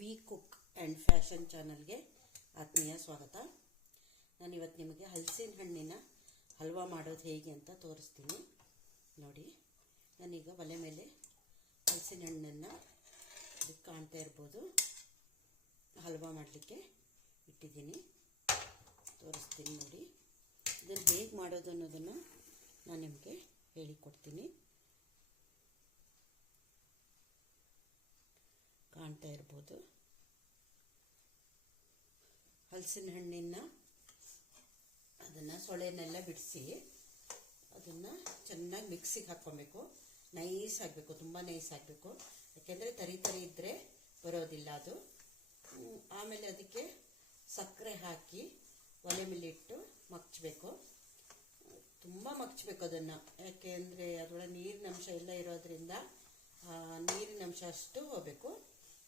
V cook and fashion ಚಾನಲ್ಗೆ ಆತ್ಮೀಯ ಸ್ವಾಗತ. ನಾನು ಇವತ್ತು ನಿಮಗೆ ಹಲಸಿನ ಹಣ್ಣಿನ ಹಲ್ವಾ ಮಾಡೋದು ಹೇಗೆ ಅಂತ ತೋರಿಸ್ತೀನಿ. ನೋಡಿ, ನಾನೀಗ ಒಲೆ ಮೇಲೆ ಹಲಸಿನ ಹಣ್ಣನ್ನು ಕಾಣ್ತಾ ಇರ್ಬೋದು. ಹಲ್ವಾ ಮಾಡಲಿಕ್ಕೆ ಇಟ್ಟಿದ್ದೀನಿ. ತೋರಿಸ್ತೀನಿ ನೋಡಿ, ಇದನ್ನು ಹೇಗೆ ಮಾಡೋದು ಅನ್ನೋದನ್ನು ನಾನು ನಿಮಗೆ ಹೇಳಿಕೊಡ್ತೀನಿ. ಕಾಣ್ತಾ ಇರ್ಬೋದು. ಹಲಸಿನ ಹಣ್ಣಿನ ಅದನ್ನು ಸೊಳೆನೆಲ್ಲ ಬಿಡಿಸಿ ಅದನ್ನು ಚೆನ್ನಾಗಿ ಮಿಕ್ಸಿಗೆ ಹಾಕ್ಕೊಬೇಕು. ನೈಸ್ ಆಗಬೇಕು, ತುಂಬ ನೈಸ್ ಹಾಕಬೇಕು ಯಾಕೆಂದರೆ ತರಿ ತರಿ ಇದ್ದರೆ ಬರೋದಿಲ್ಲ ಅದು. ಆಮೇಲೆ ಅದಕ್ಕೆ ಸಕ್ಕರೆ ಹಾಕಿ ಒಲೆ ಮೇಲೆ ಇಟ್ಟು ಮಗ್ಚಬೇಕು. ತುಂಬ ಮಗ್ಚಬೇಕು ಅದನ್ನು. ಯಾಕೆ ಅಂದರೆ ಅದರೊಳಗೆ ನೀರಿನಂಶ ಎಲ್ಲ ಇರೋದ್ರಿಂದ ನೀರಿನಂಶ ಅಷ್ಟು ಹೋಗಬೇಕು.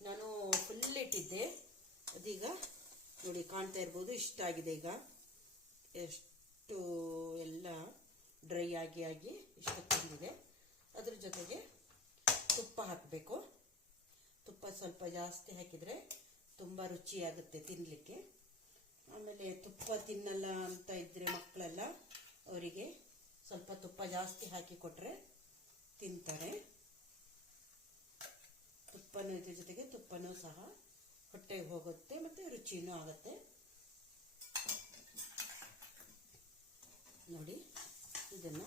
ನಾನು ಫುಲ್ ಇಟ್ಟಿದ್ದೆ. ಅದೀಗ ನೋಡಿ ಕಾಣ್ತಾ ಇರ್ಬೋದು, ಇಷ್ಟ ಆಗಿದೆ ಈಗ. ಎಷ್ಟು ಎಲ್ಲ ಡ್ರೈ ಆಗಿ ಆಗಿ ಇಷ್ಟ ಬಂದಿದೆ. ಅದ್ರ ಜೊತೆಗೆ ತುಪ್ಪ ಹಾಕಬೇಕು. ತುಪ್ಪ ಸ್ವಲ್ಪ ಜಾಸ್ತಿ ಹಾಕಿದರೆ ತುಂಬ ರುಚಿಯಾಗುತ್ತೆ ತಿನ್ನಲಿಕ್ಕೆ ಆಮೇಲೆ ತುಪ್ಪ ತಿನ್ನಲ್ಲ ಅಂತ ಇದ್ದರೆ ಮಕ್ಕಳೆಲ್ಲ ಅವರಿಗೆ ಸ್ವಲ್ಪ ತುಪ್ಪ ಜಾಸ್ತಿ ಹಾಕಿ ಕೊಟ್ಟರೆ ತಿಂತಾರೆ. ತುಪ್ಪನೂ ಇದ್ರ ಜೊತೆಗೆ ತುಪ್ಪನೂ ಸಹ ಹೊಟ್ಟೆಗೆ ಹೋಗುತ್ತೆ ಮತ್ತು ರುಚಿನೂ ಆಗುತ್ತೆ. ನೋಡಿ, ಇದನ್ನು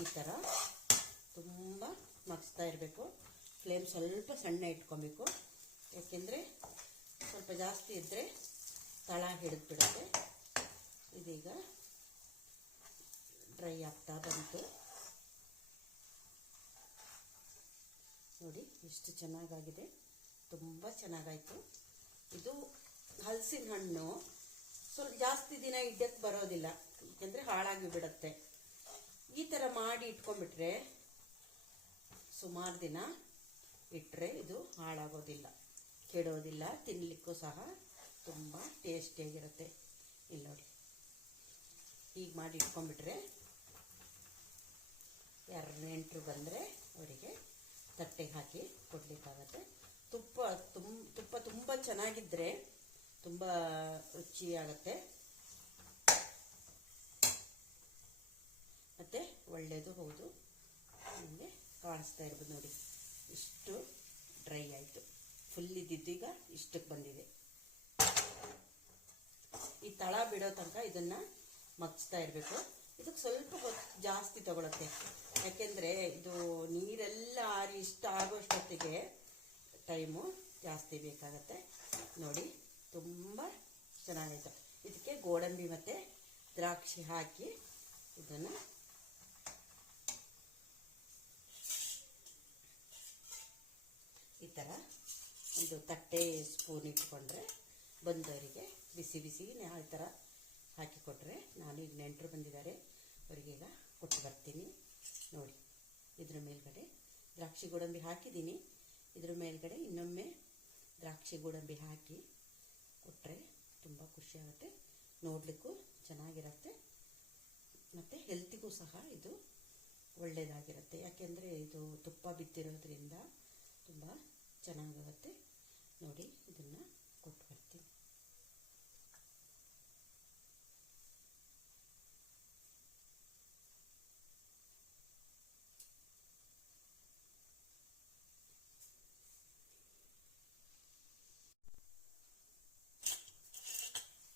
ಈ ಥರ ತುಂಬ ಮಗ್ಸ್ತಾ ಇರಬೇಕು. ಫ್ಲೇಮ್ ಸ್ವಲ್ಪ ಸಣ್ಣ ಇಟ್ಕೊಬೇಕು. ಯಾಕೆಂದರೆ ಸ್ವಲ್ಪ ಜಾಸ್ತಿ ಇದ್ದರೆ ತಳ ಹಿಡಿದ್ಬಿಡುತ್ತೆ. ಇದೀಗ ಡ್ರೈ ಆಗ್ತಾ ಬಂತು. ನೋಡಿ ಎಷ್ಟು ಚೆನ್ನಾಗಾಗಿದೆ. ತುಂಬ ಚೆನ್ನಾಗಾಯಿತು. ಇದು ಹಲಸಿನ ಹಣ್ಣು. ಸ್ವಲ್ಪ ಜಾಸ್ತಿ ದಿನ ಇಡ್ಯಕ್ಕೆ ಬರೋದಿಲ್ಲ. ಯಾಕೆಂದರೆ ಹಾಳಾಗಿ ಬಿಡುತ್ತೆ. ಈ ಥರ ಮಾಡಿ ಇಟ್ಕೊಂಡ್ಬಿಟ್ರೆ ಸುಮಾರು ದಿನ ಇಟ್ಟರೆ ಇದು ಹಾಳಾಗೋದಿಲ್ಲ. ಕೆಡೋದಿಲ್ಲ. ತಿನ್ನಲಿಕ್ಕೂ ಸಹ ತುಂಬ ಟೇಸ್ಟಿಯಾಗಿರುತ್ತೆ. ಇಲ್ಲಿ ನೋಡಿ. ಹೀಗೆ ಮಾಡಿ ಇಟ್ಕೊಂಡ್ಬಿಟ್ರೆ ಯಾರು ನೆಂಟರು ಬಂದರೆ ಅವರಿಗೆ ತಟ್ಟೆಗೆ ಹಾಕಿ ಕೊಡಲಿಕ್ಕಾಗತ್ತೆ. ತುಪ್ಪ ತುಮ್, ತುಪ್ಪ ತುಂಬ ಚೆನ್ನಾಗಿದ್ದರೆ ತುಂಬ ರುಚಿಯಾಗತ್ತೆ ಮತ್ತು ಒಳ್ಳೆಯದು ಹೌದು. ನಿಮಗೆ ಕಾಣಿಸ್ತಾ ಇರ್ಬೋದು ನೋಡಿ. ಇಷ್ಟು ಡ್ರೈ ಆಯಿತು. ಫುಲ್ ಇದ್ದಿದ್ದೀಗ ಇಷ್ಟಕ್ಕೆ ಬಂದಿದೆ. ಈ ತಳ ಬಿಡೋ ತನಕ ಇದನ್ನು ಮಗ್ಸ್ತಾ ಇರಬೇಕು. ಇದಕ್ಕೆ ಸ್ವಲ್ಪ ಹೊತ್ತು ಜಾಸ್ತಿ ತಗೊಳತ್ತೆ. ಯಾಕೆಂದರೆ ಇದು ನೀರೆಲ್ಲ ಆರಿ ಇಷ್ಟ ಆಗೋಷ್ಟೊತ್ತಿಗೆ ಟೈಮು ಜಾಸ್ತಿ ಬೇಕಾಗತ್ತೆ. ನೋಡಿ, ತುಂಬ ಚೆನ್ನಾಗೈತೆ. ಇದಕ್ಕೆ ಗೋಡಂಬಿ ಮತ್ತು ದ್ರಾಕ್ಷಿ ಹಾಕಿ ಇದನ್ನು ಈ ಥರ ಒಂದು ತಟ್ಟೆ ಸ್ಪೂನ್ ಇಟ್ಕೊಂಡ್ರೆ ಬಂದವರಿಗೆ ಬಿಸಿ ಬಿಸಿ ಈ ಥರ ಹಾಕಿಕೊಟ್ರೆ ನಾನು ಈಗ ನೆಂಟರು ಬಂದಿದ್ದಾರೆ. ಅವರಿಗೀಗ ಕೊಟ್ಟು ಬರ್ತೀನಿ. ನೋಡಿ, ಇದ್ರ ಮೇಲ್ಗಡೆ ದ್ರಾಕ್ಷಿ ಗೋಡಂಬಿ ಹಾಕಿದ್ದೀನಿ. ಇದ್ರ ಮೇಲ್ಗಡೆ ಇನ್ನೊಮ್ಮೆ ದ್ರಾಕ್ಷಿ ಗೋಡಂಬಿ ಹಾಕಿ ಕೊಟ್ಟರೆ ತುಂಬ ಖುಷಿಯಾಗುತ್ತೆ. ನೋಡಲಿಕ್ಕೂ ಚೆನ್ನಾಗಿರುತ್ತೆ. ಮತ್ತು ಹೆಲ್ತಿಗೂ ಸಹ ಇದು ಒಳ್ಳೆಯದಾಗಿರುತ್ತೆ ಯಾಕೆಂದರೆ ಇದು ತುಪ್ಪ ಬಿದ್ದಿರೋದ್ರಿಂದ ತುಂಬ ಚೆನ್ನಾಗಾಗುತ್ತೆ ನೋಡಿ ಇದನ್ನು ಕೊಟ್ಟು ಬರ್ತೀನಿ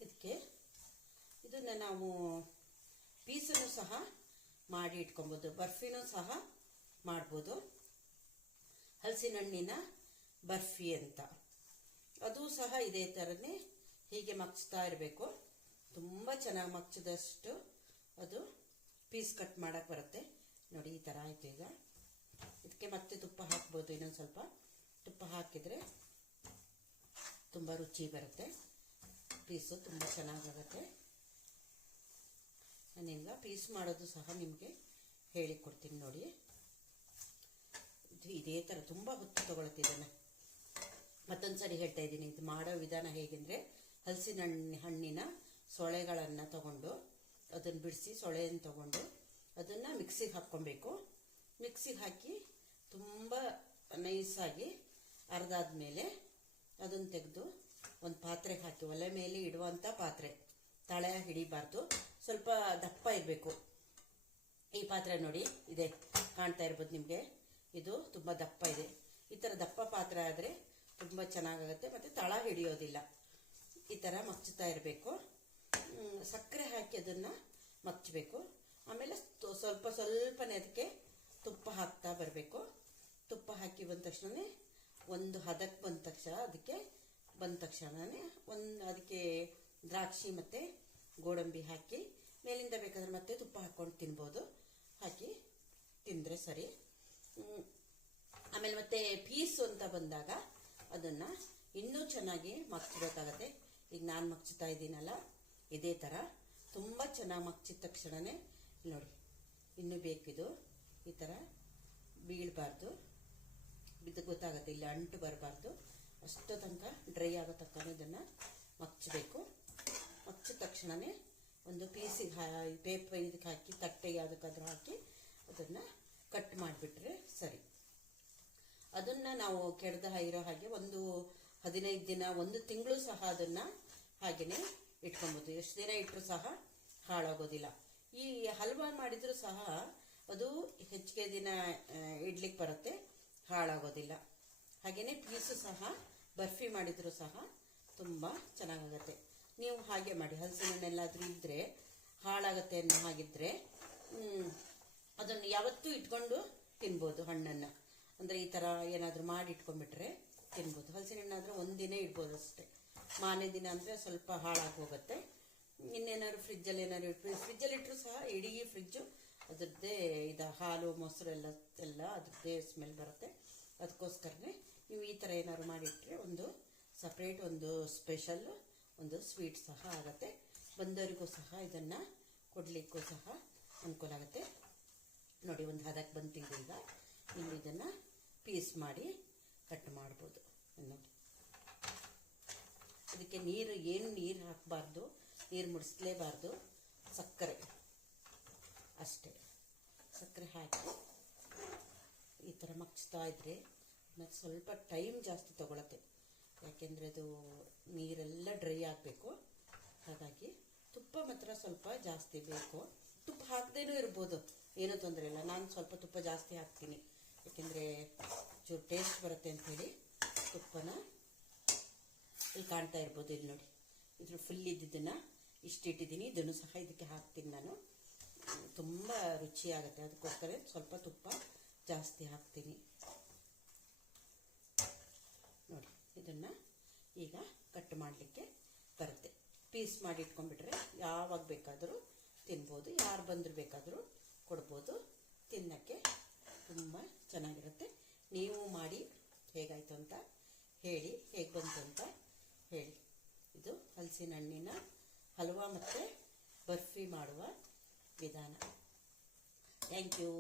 ಇದಕ್ಕೆ ನಾವು ಪೀಸನ್ನು ಸಹ ಮಾಡಿ ಇಟ್ಕೊಬೋದು, ಬರ್ಫಿನೂ ಸಹ ಮಾಡ್ಬೋದು. ಹಲಸಿನ ಹಣ್ಣಿನ ಬರ್ಫಿ ಅಂತ. ಅದು ಸಹ ಇದೇ ಥರನೇ ಹೀಗೆ ಮಗ್ಸ್ತಾ ಇರಬೇಕು. ತುಂಬ ಚೆನ್ನಾಗಿ ಮಗ್ಚಿದಷ್ಟು ಅದು ಪೀಸ್ ಕಟ್ ಮಾಡೋಕ್ಕೆ ಬರುತ್ತೆ. ನೋಡಿ, ಈ ಥರ ಆಯಿತು ಈಗ. ಇದಕ್ಕೆ ಮತ್ತೆ ತುಪ್ಪ ಹಾಕ್ಬೋದು, ಇನ್ನೊಂದು ಸ್ವಲ್ಪ. ತುಪ್ಪ ಹಾಕಿದರೆ ತುಂಬ ರುಚಿ ಬರುತ್ತೆ. ಪೀಸು ತುಂಬ ಚೆನ್ನಾಗಾಗುತ್ತೆ. ನಾನೀಗ ಪೀಸ್ ಮಾಡೋದು ಸಹ ನಿಮಗೆ ಹೇಳಿಕೊಡ್ತೀನಿ ನೋಡಿ. ಇದು ಇದೇ ಥರ ತುಂಬ ಹೊತ್ತು ತೊಗೊಳತ್ತಿದ್ದಾನೆ ಮತ್ತೊಂದು ಸರಿ ಹೇಳ್ತಾ ಇದ್ದೀನಿ, ಇದು ಮಾಡೋ ವಿಧಾನ ಹೇಗೆಂದರೆ ಹಲಸಿನ ಹಣ್ಣು ಹಣ್ಣಿನ ಸೊಳೆಗಳನ್ನು ತಗೊಂಡು ಅದನ್ನು ಬಿಡಿಸಿ ಸೊಳೆಯನ್ನು ತಗೊಂಡು ಅದನ್ನು ಮಿಕ್ಸಿಗೆ ಹಾಕ್ಕೊಬೇಕು. ಮಿಕ್ಸಿಗೆ ಹಾಕಿ ತುಂಬ ನೈಸಾಗಿ ಅರ್ದಾದ್ಮೇಲೆ ಮೇಲೆ ಅದನ್ನು ತೆಗೆದು ಒಂದು ಪಾತ್ರೆಗೆ ಹಾಕಿ ಒಲೆ ಮೇಲೆ ಇಡುವಂಥ ಪಾತ್ರೆ. ತಳ ಹಿಡಿಬಾರ್ದು. ಸ್ವಲ್ಪ ದಪ್ಪ ಇರಬೇಕು. ಈ ಪಾತ್ರೆ ನೋಡಿ, ಇದೆ, ಕಾಣ್ತಾ ಇರ್ಬೋದು ನಿಮಗೆ. ಇದು ತುಂಬ ದಪ್ಪ ಇದೆ. ಈ ಥರ ದಪ್ಪ ಪಾತ್ರೆ ಆದರೆ ತುಂಬ ಚೆನ್ನಾಗಾಗುತ್ತೆ, ಮತ್ತು ತಳ ಹಿಡಿಯೋದಿಲ್ಲ. ಈ ಥರ ಮಚ್ಚುತ್ತಾ ಇರಬೇಕು. ಸಕ್ಕರೆ ಹಾಕಿ ಅದನ್ನು ಮಚ್ಚಬೇಕು. ಆಮೇಲೆ ಸ್ವಲ್ಪ ಸ್ವಲ್ಪನೇ ಅದಕ್ಕೆ ತುಪ್ಪ ಹಾಕ್ತಾ ಬರಬೇಕು. ತುಪ್ಪ ಹಾಕಿ ಬಂದ ತಕ್ಷಣ ಒಂದು ಹದಕ್ಕೆ ಬಂದ ತಕ್ಷಣ, ಅದಕ್ಕೆ ಬಂದ ತಕ್ಷಣನೇ ಒಂದು ಅದಕ್ಕೆ ದ್ರಾಕ್ಷಿ ಮತ್ತು ಗೋಡಂಬಿ ಹಾಕಿ ಮೇಲಿಂದ ಬೇಕಾದ್ರೆ ಮತ್ತೆ ತುಪ್ಪ ಹಾಕ್ಕೊಂಡು ತಿನ್ಬೋದು. ಹಾಕಿ ತಿಂದರೆ ಸರಿ. ಆಮೇಲೆ ಮತ್ತೆ ಪೀಸು ಅಂತ ಬಂದಾಗ ಅದನ್ನು ಇನ್ನೂ ಚೆನ್ನಾಗಿ ಮಗ್ಚಬೇಕಾಗತ್ತೆ. ಈಗ ನಾನು ಮಗ್ಚುತ್ತಾ ಇದ್ದೀನಲ್ಲ, ಇದೇ ಥರ ತುಂಬ ಚೆನ್ನಾಗಿ ಮಗ್ಚಿದ ತಕ್ಷಣವೇ ನೋಡಿ, ಇನ್ನೂ ಬೇಕಿದು. ಈ ಥರ ಬೀಳಬಾರ್ದು. ಇದು ಗೊತ್ತಾಗುತ್ತೆ, ಇಲ್ಲಿ ಅಂಟು ಬರಬಾರ್ದು. ಅಷ್ಟು ತನಕ ಡ್ರೈ ಆಗೋ ತನಕ ಇದನ್ನು ಮಗ್ಚಬೇಕು. ಮಗ್ಚಿದ ತಕ್ಷಣವೇ ಒಂದು ಪೀಸಿಗೆ ಹಾ ಪೇಪರ್ ಇದಕ್ಕೆ ಹಾಕಿ, ತಟ್ಟೆಗೆ ಯಾವುದಕ್ಕಾದ್ರೂ ಹಾಕಿ ಅದನ್ನು ಕಟ್ ಮಾಡಿಬಿಟ್ರೆ ಸರಿ. ಅದನ್ನು ನಾವು ಕೆಡ್ದ ಇರೋ ಹಾಗೆ ಒಂದು ಹದಿನೈದು ದಿನ, ಒಂದು ತಿಂಗಳು ಸಹ ಅದನ್ನು ಹಾಗೆಯೇ ಇಟ್ಕೊಬೋದು. ಎಷ್ಟು ದಿನ ಇಟ್ಟರು ಸಹ ಹಾಳಾಗೋದಿಲ್ಲ. ಈ ಹಲ್ವಾ ಮಾಡಿದರೂ ಸಹ ಅದು ಹೆಚ್ಚಿಗೆ ದಿನ ಇಡ್ಲಿಕ್ಕೆ ಬರುತ್ತೆ, ಹಾಳಾಗೋದಿಲ್ಲ. ಹಾಗೆಯೇ ಪೀಸು ಸಹ ಬರ್ಫಿ ಮಾಡಿದರೂ ಸಹ ತುಂಬ ಚೆನ್ನಾಗಾಗತ್ತೆ. ನೀವು ಹಾಗೆ ಮಾಡಿ ಹಲಸಿನ ಹಣ್ಣೆಲ್ಲಾದರೂ ಇದ್ದರೆ ಹಾಳಾಗತ್ತೆ ಅನ್ನೋ ಹಾಗಿದ್ರೆ ಅದನ್ನು ಯಾವತ್ತೂ ಇಟ್ಕೊಂಡು ತಿನ್ಬೋದು ಹಣ್ಣನ್ನು. ಅಂದರೆ ಈ ಥರ ಏನಾದರೂ ಮಾಡಿ ಇಟ್ಕೊಂಡ್ಬಿಟ್ರೆ ತಿನ್ಬೋದು. ಹಲಸಿನ ಹಣ್ಣಾದರೆ ಒಂದಿನ ಇಡ್ಬೋದು ಅಷ್ಟೇ. ಮಾನೇ ದಿನ ಅಂದರೆ ಸ್ವಲ್ಪ ಹಾಳಾಗಿ ಹೋಗುತ್ತೆ ಇನ್ನೇನಾದ್ರು ಫ್ರಿಜ್ಜಲ್ಲಿ ಏನಾದ್ರು ಇಟ್ಟು ಫ್ರಿಜ್ಜಲ್ಲಿ ಇಟ್ಟರು ಸಹ ಇಡೀ ಫ್ರಿಜ್ಜು ಅದರದ್ದೇ ಇದು ಹಾಲು, ಮೊಸರು ಎಲ್ಲ ಎಲ್ಲ ಅದರದ್ದೇ ಸ್ಮೆಲ್ ಬರುತ್ತೆ. ಅದಕ್ಕೋಸ್ಕರನೇ ನೀವು ಈ ಥರ ಏನಾದ್ರು ಮಾಡಿಟ್ರೆ ಒಂದು ಸಪ್ರೇಟ್ ಒಂದು ಸ್ಪೆಷಲ್ಲು ಒಂದು ಸ್ವೀಟ್ ಸಹ ಆಗುತ್ತೆ. ಬಂದವರಿಗೂ ಸಹ ಇದನ್ನು ಕೊಡಲಿಕ್ಕೂ ಸಹ ಅನುಕೂಲ ಆಗುತ್ತೆ. ನೋಡಿ, ಒಂದು ಹದಕ್ಕೆ ಬಂತಿದೆ ಈಗ. ಇಲ್ಲಿ ಇದನ್ನು ಪೀಸ್ ಮಾಡಿ ಕಟ್ ಮಾಡ್ಬೋದು. ನೋಡಿ ಇದಕ್ಕೆ ನೀರು, ಏನು ನೀರು ಹಾಕಬಾರ್ದು, ನೀರು ಮುಡಿಸ್ಲೇಬಾರ್ದು, ಸಕ್ಕರೆ. ಅಷ್ಟೇ. ಸಕ್ಕರೆ ಹಾಕಿ ಈ ಥರ ಮಗ್ಚ್ತಾ ಇದ್ರೆ ಮತ್ತು ಸ್ವಲ್ಪ ಟೈಮ್ ಜಾಸ್ತಿ ತಗೊಳತ್ತೆ. ಯಾಕೆಂದರೆ ಅದು ನೀರೆಲ್ಲ ಡ್ರೈ ಆಗಬೇಕು. ಹಾಗಾಗಿ ತುಪ್ಪ ಮಾತ್ರ ಸ್ವಲ್ಪ ಜಾಸ್ತಿ ಬೇಕು. ತುಪ್ಪ ಹಾಕದೇನೂ ಇರ್ಬೋದು. ಏನೂ ತೊಂದರೆ ಇಲ್ಲ. ನಾನು ಸ್ವಲ್ಪ ತುಪ್ಪ ಜಾಸ್ತಿ ಹಾಕ್ತೀನಿ. ಯಾಕೆಂದರೆ ಚೂರು ಟೇಸ್ಟ್ ಬರುತ್ತೆ ಅಂಥೇಳಿ ತುಪ್ಪನ ಇಲ್ಲಿ ಕಾಣ್ತಾ ಇರ್ಬೋದು ಇಲ್ಲಿ ನೋಡಿ. ಇದ್ರ ಫುಲ್ ಇದ್ದಿದ್ದನ್ನು ಇಷ್ಟಿಟ್ಟಿದ್ದೀನಿ ಇದನ್ನು ಸಹ ಇದಕ್ಕೆ ಹಾಕ್ತೀನಿ ನಾನು. ತುಂಬ ರುಚಿಯಾಗುತ್ತೆ. ಅದಕ್ಕೋಸ್ಕರ ಸ್ವಲ್ಪ ತುಪ್ಪ ಜಾಸ್ತಿ ಹಾಕ್ತೀನಿ ನೋಡಿ ಇದನ್ನು ಈಗ ಕಟ್ ಮಾಡಲಿಕ್ಕೆ ಬರುತ್ತೆ. ಪೀಸ್ ಮಾಡಿ ಇಟ್ಕೊಂಡ್ಬಿಟ್ರೆ ಯಾವಾಗ ಬೇಕಾದರೂ ತಿನ್ಬೋದು, ಯಾರು ಬಂದರೂ ಬೇಕಾದರೂ ಕೊಡ್ಬೋದು. ತಿನ್ನೋಕ್ಕೆ ತುಂಬ ಚೆನ್ನಾಗಿರುತ್ತೆ. ನೀವು ಮಾಡಿ ಹೇಗಾಯಿತು ಅಂತ ಹೇಳಿ, ಹೇಗೆ ಬಂತು ಅಂತ ಹೇಳಿ. ಇದು ಹಲಸಿನ ಹಣ್ಣಿನ ಹಲ್ವ ಮತ್ತು ಬರ್ಫಿ ಮಾಡುವ ವಿಧಾನ. Thank you.